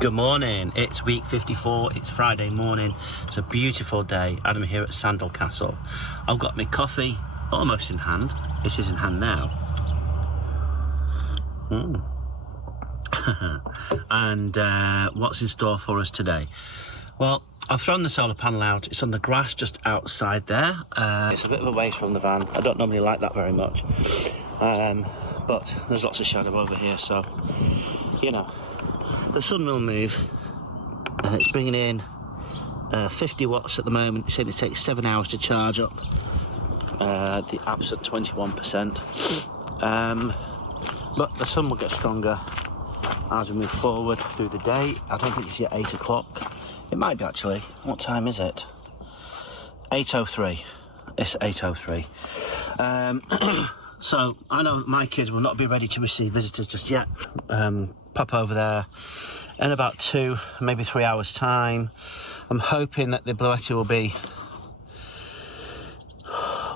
Good morning, it's week 54, it's Friday morning, it's a beautiful day. Adam here at Sandal Castle. I've got my coffee almost in hand, it is in hand now. And what's in store for us today? Well, I've thrown the solar panel out, it's on the grass just outside there. It's a bit of a ways from the van, I don't normally like that very much. But there's lots of shadow over here, so, you know. The sun will move. It's bringing in 50 watts at the moment. It's saying it takes 7 hours to charge up. The app's at 21%. But the sun will get stronger as we move forward through the day. I don't think it's yet 8 o'clock. It might be actually. What time is it? 8:03. It's 8:03. So I know my kids will not be ready to receive visitors just yet. Pop over there in about 2, maybe 3 hours time. I'm hoping that the bluetti will be,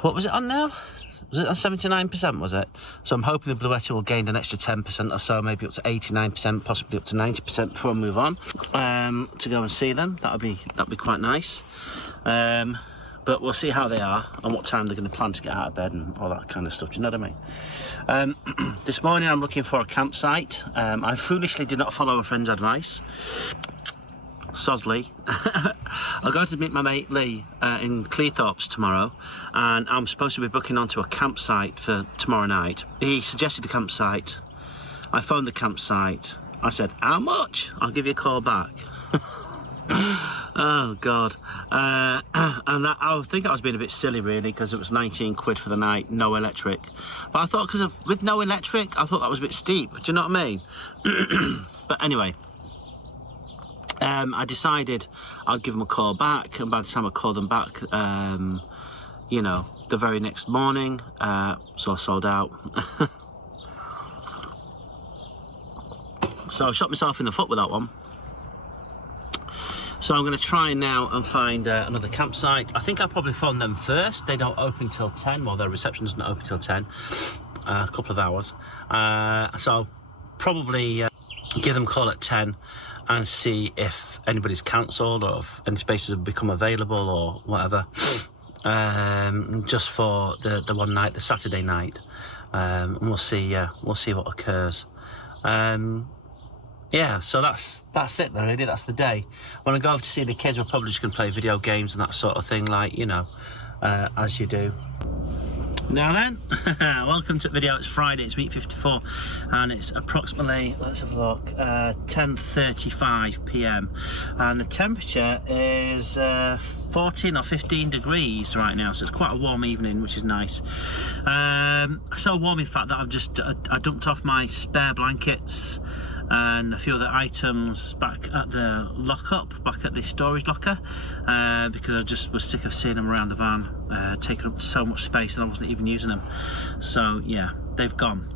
what was it on now? Was it on 79%, was it? So I'm hoping the bluetti will gain an extra 10% or so, maybe up to 89%, possibly up to 90% before I move on to go and see them. That'd be quite nice. But we'll see how they are and what time they're going to plan to get out of bed and all that kind of stuff. Do you know what I mean? This morning I'm looking for a campsite. I foolishly did not follow a friend's advice. Sodley. I'll go to meet my mate Lee in Cleethorpes tomorrow, and I'm supposed to be booking onto a campsite for tomorrow night. He suggested a campsite. I phoned the campsite. I said, how much? I'll give you a call back. Oh God. And I think I was being a bit silly really, because it was 19 quid for the night, no electric. But I thought with no electric, I thought that was a bit steep. Do you know what I mean? But anyway, I decided I'd give them a call back, and by the time I called them back, you know, the very next morning, so I sold out. So I shot myself in the foot with that one. So I'm going to try now and find another campsite. I think I'll probably phone them first. They don't open till 10. Well, their reception doesn't open till 10. A couple of hours. So I'll probably give them a call at 10 and see if anybody's cancelled or if any spaces have become available or whatever. Just for the one night, the Saturday night. And we'll see what occurs. Yeah, so that's it then, really. That's the day. When I go over to see the kids, we're probably just going to play video games and that sort of thing, like, you know, as you do. Now then, welcome to the video. It's Friday, it's week 54, and it's approximately, let's have a look, 10:35 p.m. and the temperature is 14 or 15 degrees right now, so it's quite a warm evening, which is nice. So warm in fact that I dumped off my spare blankets and a few other items back at the lockup, back at the storage locker, because I just was sick of seeing them around the van, taking up so much space, and I wasn't even using them. So yeah, they've gone.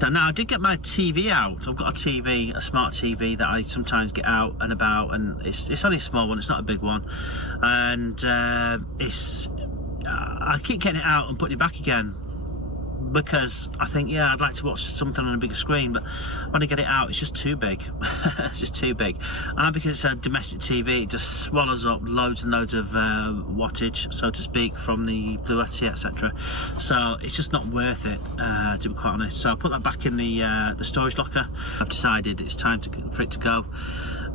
Now I did get my TV out. I've got a TV, a smart TV that I sometimes get out and about, and it's only a small one, it's not a big one, and I keep getting it out and putting it back again, because I think, yeah, I'd like to watch something on a bigger screen, but when I get it out, it's just too big. It's just too big. And because it's a domestic TV, it just swallows up loads and loads of wattage, so to speak, from the bluetti, etc. So it's just not worth it, to be quite honest. So I put that back in the storage locker. I've decided it's time for it to go.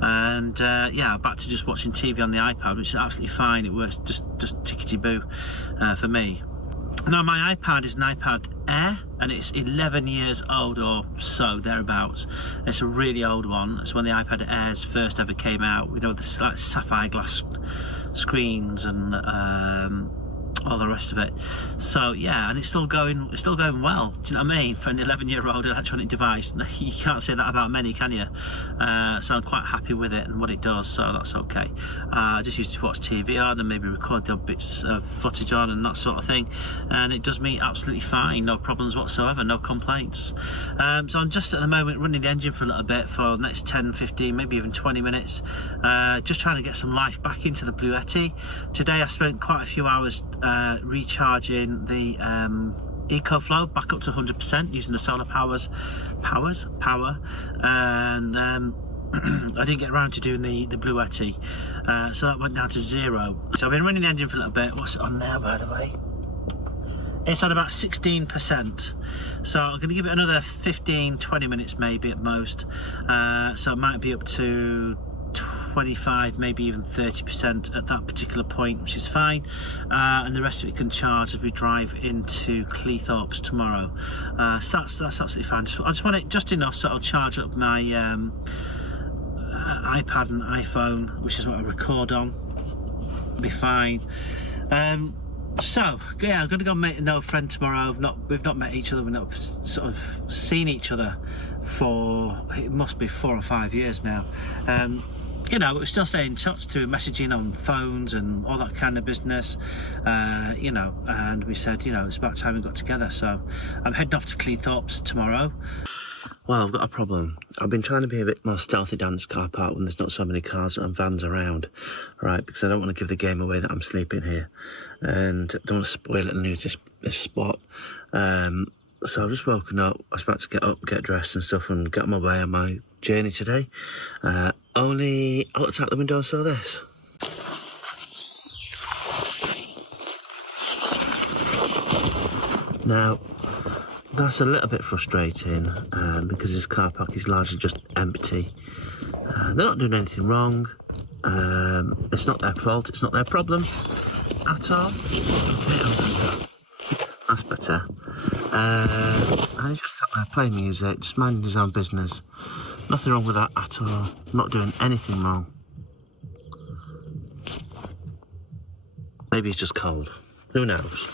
And yeah, back to just watching TV on the iPad, which is absolutely fine. It works just tickety-boo for me. Now my iPad is an iPad Aire, and it's 11 years old or so, thereabouts. It's a really old one. It's when the iPad Airs first ever came out, you know, the like sapphire glass screens and all the rest of it. So yeah, and it's still going well. Do you know what I mean? For an 11-year-old electronic device, you can't say that about many, can you? So I'm quite happy with it and what it does, so that's okay. I just used to watch TV on and maybe record the odd bits of footage on and that sort of thing, and it does me absolutely fine, no problems whatsoever, no complaints. So I'm just at the moment running the engine for a little bit for the next 10, 15, maybe even 20 minutes, just trying to get some life back into the bluetti. Today I spent quite a few hours recharging the ecoflow back up to 100% using the solar power, and I didn't get around to doing the bluetti, so that went down to 0. So I've been running the engine for a little bit. What's it on now, by the way? It's on about 16%, so I'm going to give it another 15-20 minutes maybe at most, so it might be up to 25, maybe even 30% at that particular point, which is fine, and the rest of it can charge as we drive into Cleethorpes tomorrow. So that's absolutely fine. I just want it just enough so it'll charge up my iPad and iPhone, which is what I record on. Be fine. So yeah, I'm gonna go meet another friend tomorrow. We've not met each other. We've not sort of seen each other for, it must be 4 or 5 years now. You know, but we still stay in touch through messaging on phones and all that kind of business. You know, and we said, you know, it's about time we got together. So I'm heading off to Cleethorpes tomorrow. Well, I've got a problem. I've been trying to be a bit more stealthy down this car park when there's not so many cars and vans around, right? Because I don't want to give the game away that I'm sleeping here, and I don't want to spoil it and lose this spot. So I've just woken up. I was about to get up, get dressed and stuff, and get on my way on my journey today. Only I looked out the window and saw this. Now, that's a little bit frustrating because this car park is largely just empty. They're not doing anything wrong. It's not their fault. It's not their problem at all. That's better. And he's just sat there playing music, just minding his own business. Nothing wrong with that at all. Not doing anything wrong. Maybe he's just cold. Who knows?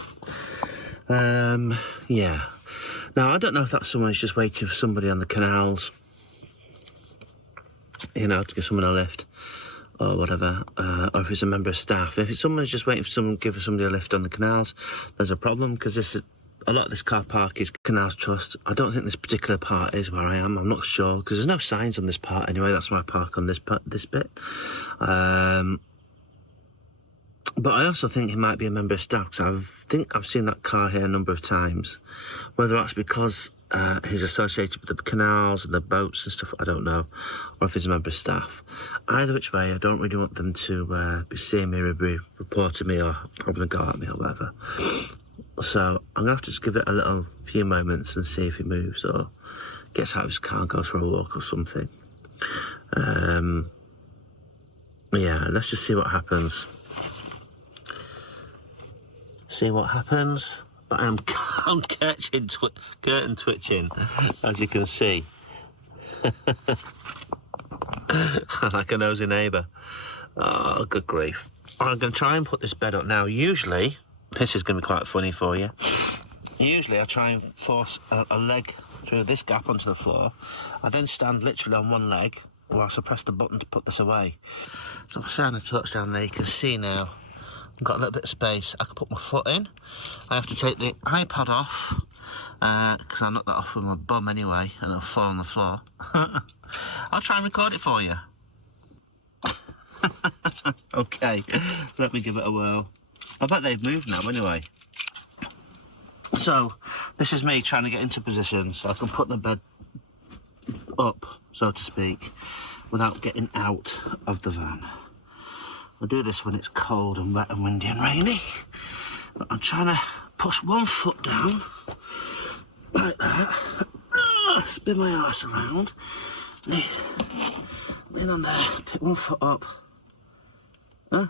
Yeah. Now, I don't know if that's someone who's just waiting for somebody on the canals, you know, to give someone a lift or whatever, or if it's a member of staff. If it's someone who's just waiting for someone to give somebody a lift on the canals, there's a problem, because a lot of this car park is Canals Trust. I don't think this particular part is where I am. I'm not sure, because there's no signs on this part anyway. That's why I park on this bit. But I also think he might be a member of staff, because I think I've seen that car here a number of times. Whether that's because he's associated with the canals and the boats and stuff, I don't know. Or if he's a member of staff. Either which way, I don't really want them to be seeing me, be reporting me, or having a go at me or whatever. So I'm going to have to just give it a few moments and see if he moves or gets out of his car and goes for a walk or something. Yeah, let's just see what happens. See what happens. But I'm curtain twitching, as you can see. Like a nosy neighbour. Oh, good grief. I'm going to try and put this bed up now. Usually, this is going to be quite funny for you. Usually I try and force a leg through this gap onto the floor. I then stand literally on one leg whilst I press the button to put this away. So I'm trying to touch down there. You can see now I've got a little bit of space. I can put my foot in. I have to take the iPad off because I knocked that off with my bum anyway and it'll fall on the floor. I'll try and record it for you. Okay, let me give it a whirl. I bet they've moved now anyway. So, this is me trying to get into position so I can put the bed up, so to speak, without getting out of the van. I'll do this when it's cold and wet and windy and rainy. But I'm trying to push one foot down, like that. Spin my arse around. Lean on there, pick one foot up. Huh?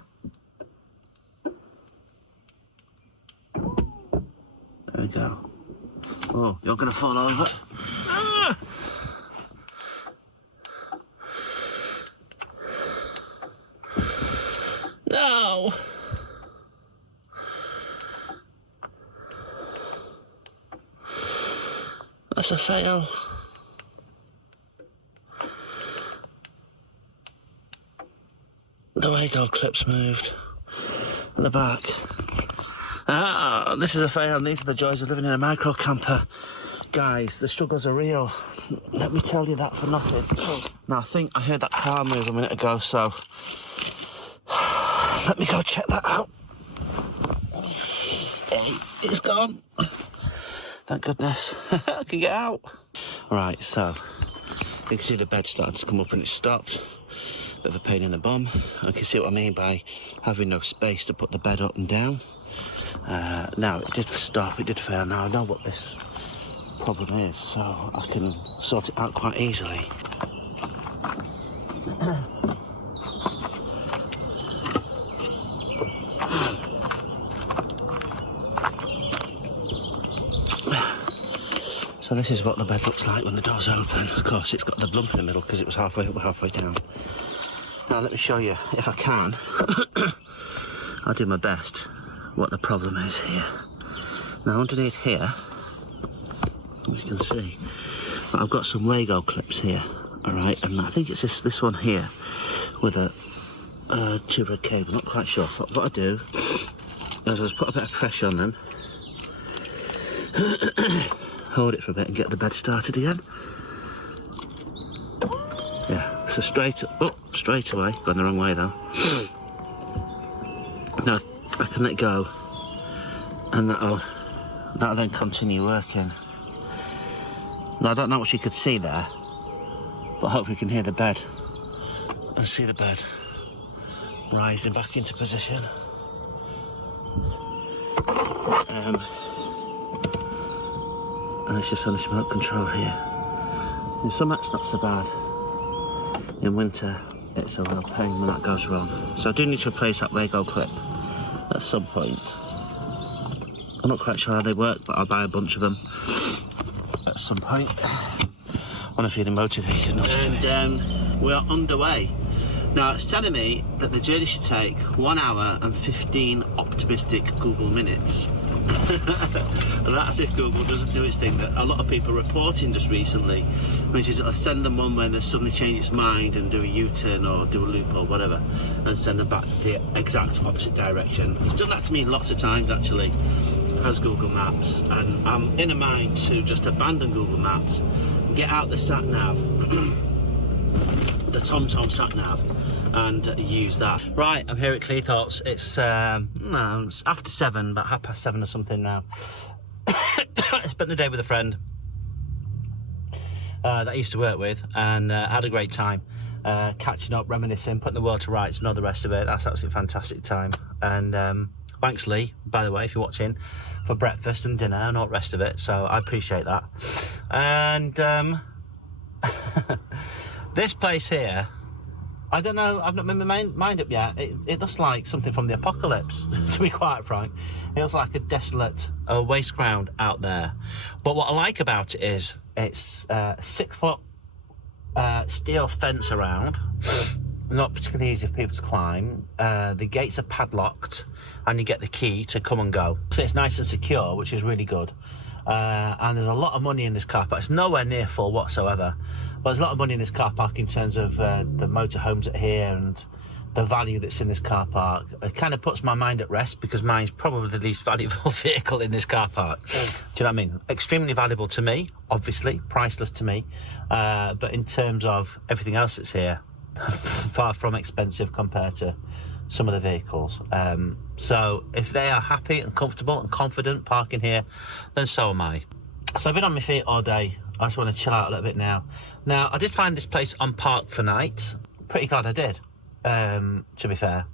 There we go. Oh, you're going to fall over. Ah! No! That's a fail. The Wago clip's moved at the back. This is a fail, and these are the joys of living in a micro camper. Guys, the struggles are real. Let me tell you that for nothing. Now, I think I heard that car move a minute ago, so let me go check that out. Hey, it's gone. Thank goodness. I can get out. Right, so You can see the bed starting to come up and it stopped. Bit of a pain in the bum. I can see what I mean by having no space to put the bed up and down. Now, it did stop, it did fail. Now I know what this problem is, so I can sort it out quite easily. So this is what the bed looks like when the door's open. Of course, it's got the lump in the middle because it was halfway up, halfway down. Now let me show you, if I can, I'll do my best, what the problem is here. Now underneath here, as you can see, I've got some Lego clips here, alright, and I think it's this one here with a 2-rod cable, not quite sure. What I do is I just put a bit of pressure on them, hold it for a bit and get the bed started again. Yeah, so straight away, gone the wrong way though. Now I can let go and that'll then continue working. Now I don't know what you could see there, but hopefully you can hear the bed and see the bed rising back into position. And it's just on the smoke control here. In summer it's not so bad. In winter it's a real pain when that goes wrong. So I do need to replace that Lego clip at some point. I'm not quite sure how they work, but I'll buy a bunch of them at some point when I'm feeling motivated not to do it. We are underway. Now it's telling me that the journey should take 1 hour and 15 optimistic Google minutes. And that's if Google doesn't do its thing that a lot of people are reporting just recently, which is it'll send them one way and then suddenly change its mind and do a U-turn or do a loop or whatever and send them back the exact opposite direction. It's done that to me lots of times actually, as Google Maps, and I'm in a mind to just abandon Google Maps, get out the sat-nav, the TomTom sat-nav, and use that. Right, I'm here at Cleethorpes. It's after 7, about 7:30 or something now. I spent the day with a friend that I used to work with and had a great time. Catching up, reminiscing, putting the world to rights and all the rest of it. That's absolutely fantastic time. And thanks Lee, by the way, if you're watching, for breakfast and dinner and all the rest of it. So I appreciate that. And this place here, I don't know, I've not made my mind up yet. It looks like something from the apocalypse, to be quite frank. It looks like a desolate waste ground out there. But what I like about it is it's 6-foot steel fence around, not particularly easy for people to climb. The gates are padlocked and you get the key to come and go. So it's nice and secure, which is really good. And there's a lot of money in this car park. It's nowhere near full whatsoever, but there's a lot of money in this car park in terms of the motorhomes at here and the value that's in this car park. It kind of puts my mind at rest because mine's probably the least valuable vehicle in this car park. Do you know what I mean? Extremely valuable to me, obviously, priceless to me, but in terms of everything else that's here, far from expensive compared to some of the vehicles. So if they are happy and comfortable and confident parking here, then so am I. So I've been on my feet all day. I just want to chill out a little bit now. Now, I did find this place on Park for Night. Pretty glad I did, to be fair.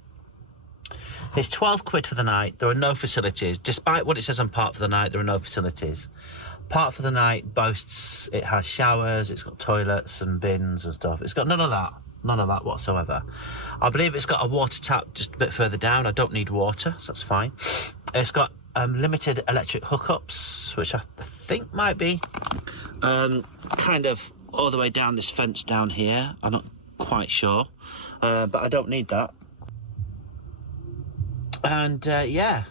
It's 12 quid for the night. There are no facilities. Despite what it says on Park for the Night, there are no facilities. Park for the Night boasts, it has showers, it's got toilets and bins and stuff. It's got none of that. None of that whatsoever. I believe it's got a water tap just a bit further down. I don't need water, so that's fine. It's got limited electric hookups, which I think might be kind of all the way down this fence down here. I'm not quite sure, but I don't need that. And yeah,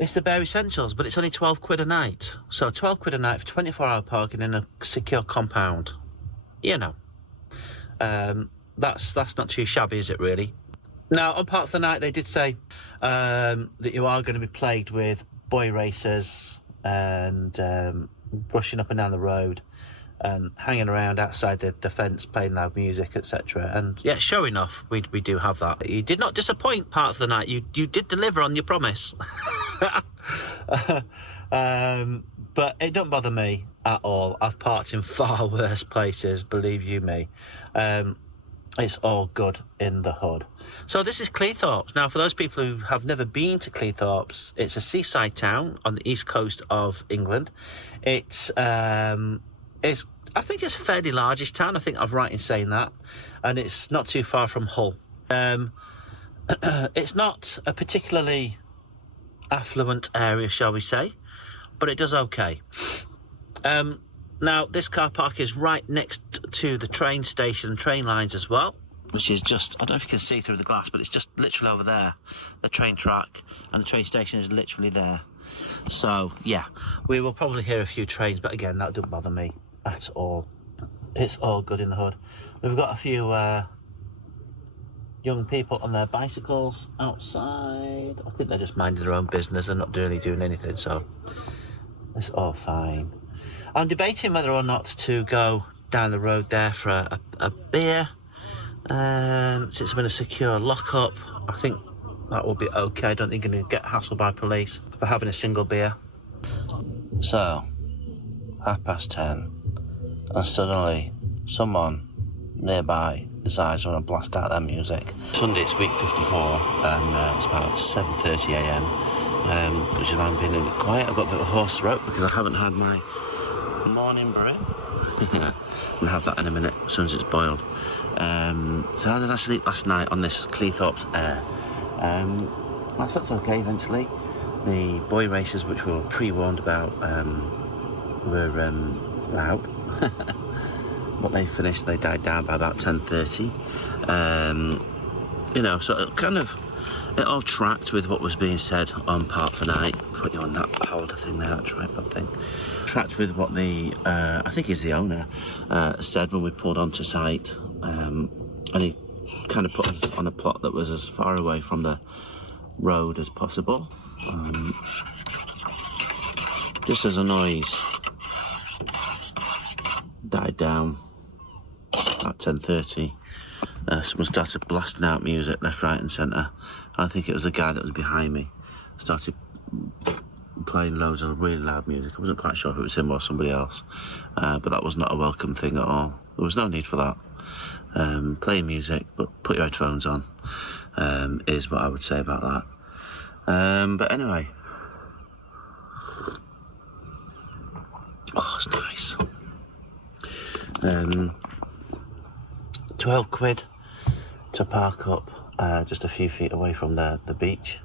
it's the bare essentials, but it's only 12 quid a night. So 12 quid a night for 24-hour parking in a secure compound. You know. That's not too shabby, is it really? Now, on Park for the Night, they did say that you are going to be plagued with boy racers and brushing up and down the road and hanging around outside the fence, playing loud music, etc. And yeah, sure enough, we do have that. You did not disappoint, Park for the Night. You did deliver on your promise. But it don't bother me at all. I've parked in far worse places, believe you me. It's all good in the hood. So this is Cleethorpes. Now, for those people who have never been to Cleethorpes, it's a seaside town on the east coast of England. It's I think it's a fairly largish town. I think I'm right in saying that. And it's not too far from Hull. It's not a particularly affluent area, shall we say, but it does okay. Now, this car park is right next to the train station and train lines as well, which is just, I don't know if you can see through the glass, but it's just literally over there, the train track, and the train station is literally there. So, yeah, we will probably hear a few trains, but again, that doesn't bother me at all. It's all good in the hood. We've got a few young people on their bicycles outside. I think they're just minding their own business. They're not really doing anything, so it's all fine. I'm debating whether or not to go down the road there for a beer. Since I'm in a secure lockup, I think that will be okay. I don't think I'm going to get hassled by police for having a single beer. So, 10:30, and suddenly someone nearby decides they want to blast out their music. Sunday, it's week 54, and it's about 7:30 a.m, which is why I'm being a bit quiet. I've got a bit of a hoarse throat because I haven't had my morning brew. We'll have that in a minute as soon as it's boiled. So how did I sleep last night on this Cleethorpes Aire? I slept okay eventually. The boy races, which we were pre-warned about, were out. But they finished, they died down by about 10:30. You know, so it all tracked with what was being said on Park for Night. Put you on that holder thing there, that tripod thing. Tracked with what the, I think he's the owner, said when we pulled onto site. And he kind of put us on a plot that was as far away from the road as possible. Just as a noise died down at 10:30, someone started blasting out music left, right and centre. I think it was the guy that was behind me. Started playing loads of really loud music. I wasn't quite sure if it was him or somebody else, but that was not a welcome thing at all. There was no need for that. Play music, but put your headphones on, is what I would say about that. But anyway, oh, it's nice. 12 quid to park up just a few feet away from the beach.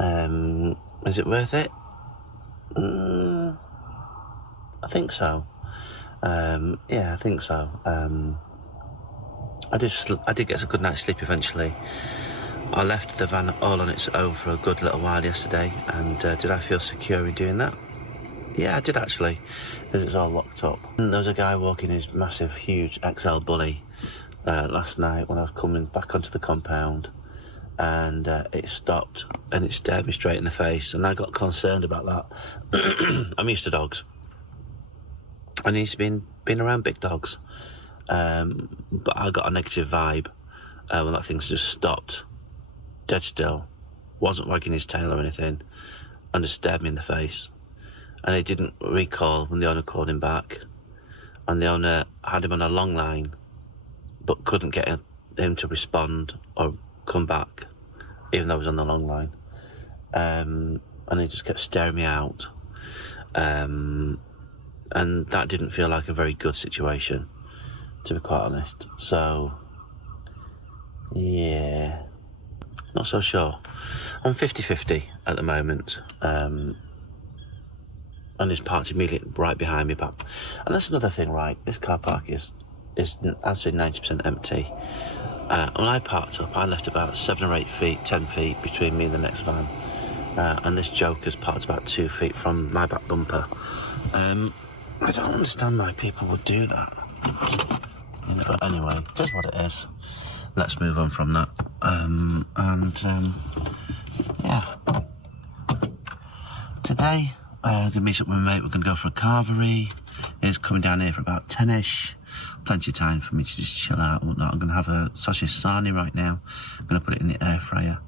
Is it worth it? I think so. Yeah, I think so. I did get a good night's sleep eventually. I left the van all on its own for a good little while yesterday, and did I feel secure in doing that? Yeah, I did actually, because it's all locked up. And there was a guy walking his massive, huge XL bully last night when I was coming back onto the compound, and it stopped and it stared me straight in the face, and I got concerned about that. I'm used to dogs. I'm used to being around big dogs. But I got a negative vibe when that thing's just stopped, dead still, wasn't wagging his tail or anything, and just stared me in the face. And he didn't recall when the owner called him back, and the owner had him on a long line, but couldn't get him to respond or come back, even though he was on the long line. And he just kept staring me out. And that didn't feel like a very good situation, to be quite honest. So, yeah, not so sure. I'm 50-50 at the moment, and it's parked immediately right behind me. And that's another thing, right? This car park is I'd say 90% empty. When I parked up, I left about 7 or 8 feet, 10 feet between me and the next van, and this joker's parked about 2 feet from my back bumper. I don't understand why people would do that. You know, but anyway, it is what it is. Let's move on from that. Yeah. Today, I'm going to meet up with my mate. We're going to go for a carvery. He's coming down here for about 10ish. Plenty of time for me to just chill out and whatnot. I'm going to have a sausage sarnie right now. I'm going to put it in the air fryer.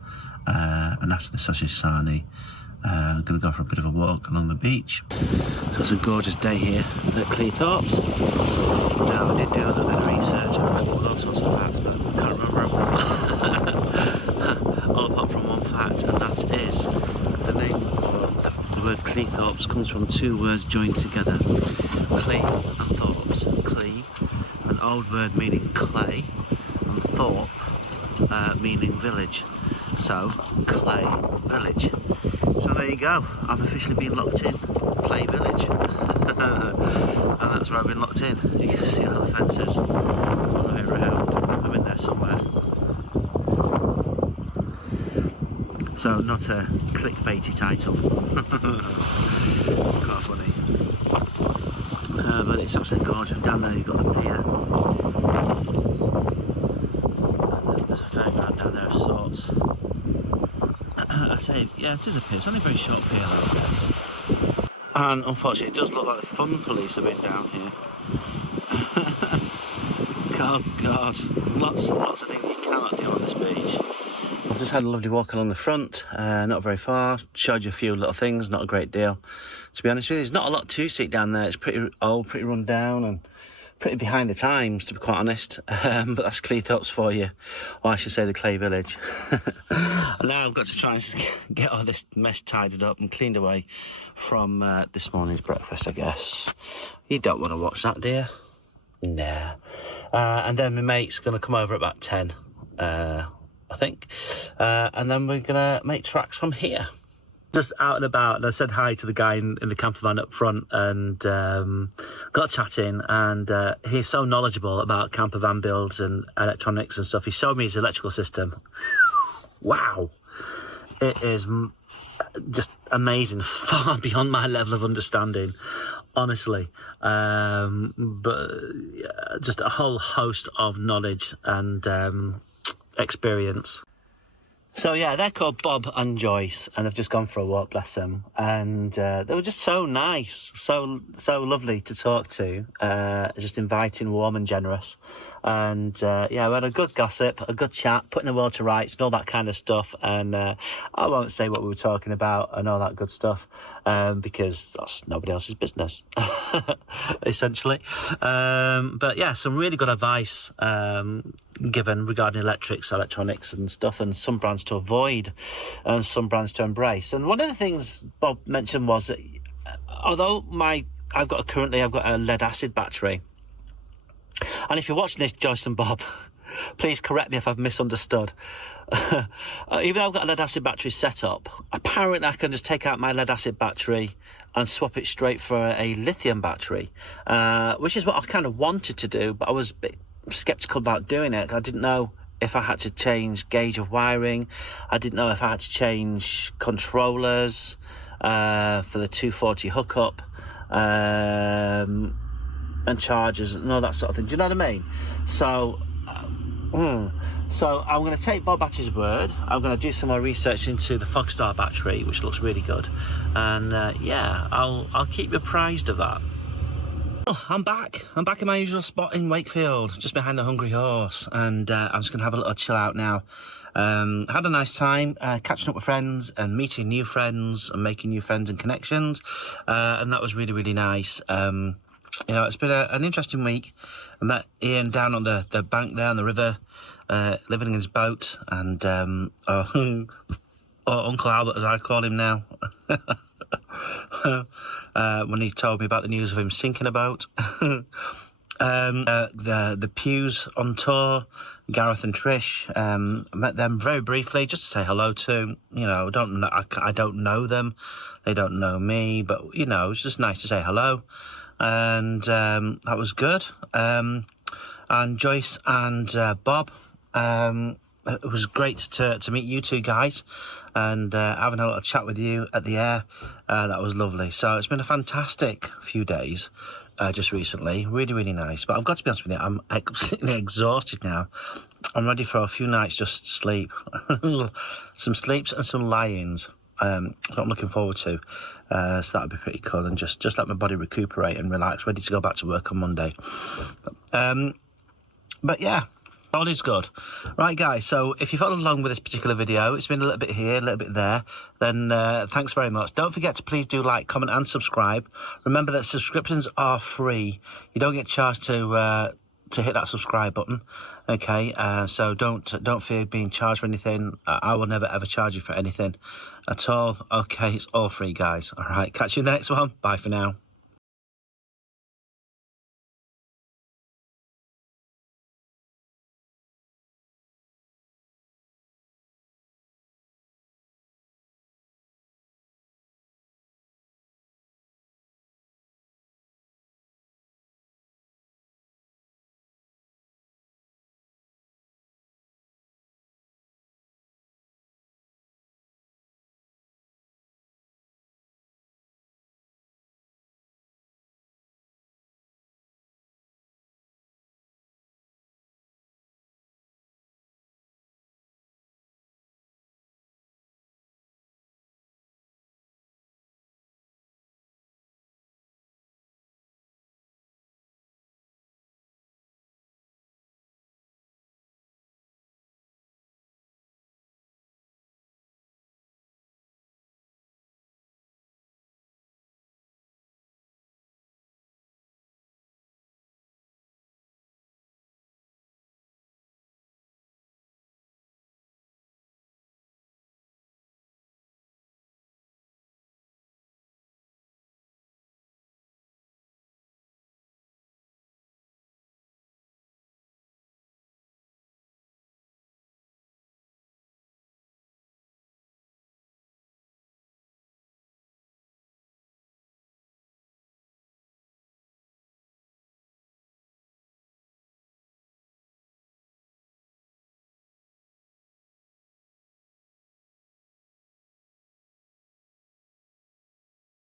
And after the sausage sarnie, I'm going to go for a bit of a walk along the beach. So it's a gorgeous day here at Cleethorpes. Now I did do a little bit of research. I bought all sorts of facts, but I can't remember them. All apart from one fact, and that is the name, or the word Cleethorpes comes from two words joined together. Clee and Thorpes. Clee, an old word meaning clay, and Thorpe meaning village. So, Clay Village. So there you go, I've officially been locked in Clay Village. And that's where I've been locked in. You can see all the fences all the way around. I'm in there somewhere. So not a clickbaity title. Quite funny. But it's absolutely gorgeous. Down there you've got the pier. And there's a fairground down there of sorts. I say, yeah, it is a pier. It's only a very short pier, I guess. And unfortunately, it does look like the fun police have been down here. God, lots of things you cannot do on this beach. I've just had a lovely walk along the front, not very far. Showed you a few little things, not a great deal. To be honest with you, there's not a lot to see down there. It's pretty old, pretty run down, and pretty behind the times, to be quite honest. But that's Cleethorpes for you, or I should say the Clay Village. And now I've got to try and get all this mess tidied up and cleaned away from this morning's breakfast, I guess. You don't want to watch that, do you? Nah. And then my mate's going to come over at about 10, I think. And then we're going to make tracks from here. Just out and about, and I said hi to the guy in the camper van up front, and got chatting, and he's so knowledgeable about camper van builds and electronics and stuff. He showed me his electrical system. Wow, it is just amazing, far beyond my level of understanding, honestly. But just a whole host of knowledge and experience. So yeah, they're called Bob and Joyce, and I've just gone for a walk, bless them. And they were just so nice, so lovely to talk to, just inviting, warm and generous. And yeah, we had a good gossip, a good chat, putting the world to rights and all that kind of stuff. And I won't say what we were talking about and all that good stuff, because that's nobody else's business, essentially. But yeah, some really good advice given regarding electronics and stuff, and some brands to avoid and some brands to embrace. And one of the things Bob mentioned was that although I've got a lead acid battery, and if you're watching this, Joyce and Bob, please correct me if I've misunderstood. Even though I've got a lead acid battery set up, apparently I can just take out my lead acid battery and swap it straight for a lithium battery, which is what I kind of wanted to do, but I was a bit sceptical about doing it. I didn't know if I had to change gauge of wiring. I didn't know if I had to change controllers for the 240 hookup, and chargers and all that sort of thing. Do you know what I mean? So I'm going to take Bob at his word. I'm going to do some more research into the Fogstar battery, which looks really good. And yeah, I'll keep you apprised of that. Well, I'm back in my usual spot in Wakefield, just behind the Hungry Horse, and I'm just going to have a little chill out now. Had a nice time catching up with friends and meeting new friends and making new friends and connections, and that was really, really nice. You know, it's been an interesting week. I met Ian down on the bank there on the river, living in his boat, and or Uncle Albert, as I call him now, when he told me about the news of him sinking a boat. The Pews on tour, Gareth and Trish, I met them very briefly just to say hello to. You know, I don't know them, they don't know me, but you know, it's just nice to say hello. And that was good. And Joyce and Bob, it was great to meet you two guys, and having a little chat with you at the Aire. That was lovely. So it's been a fantastic few days just recently. Really, really nice. But I've got to be honest with you, I'm absolutely exhausted now. I'm ready for a few nights just sleep. Some sleeps and some lie-ins. That I'm looking forward to. So that'd be pretty cool, and just let my body recuperate and relax, ready to go back to work on Monday. But yeah, All is good. Right, guys, so if you followed along with this particular video, it's been a little bit here, a little bit there, then thanks very much. Don't forget to please do like, comment and subscribe. Remember that subscriptions are free. You don't get charged to hit that subscribe button, okay? So don't fear being charged for anything. I will never ever charge you for anything at all. Okay, it's all free, guys. All right, catch you in the next one. Bye for now.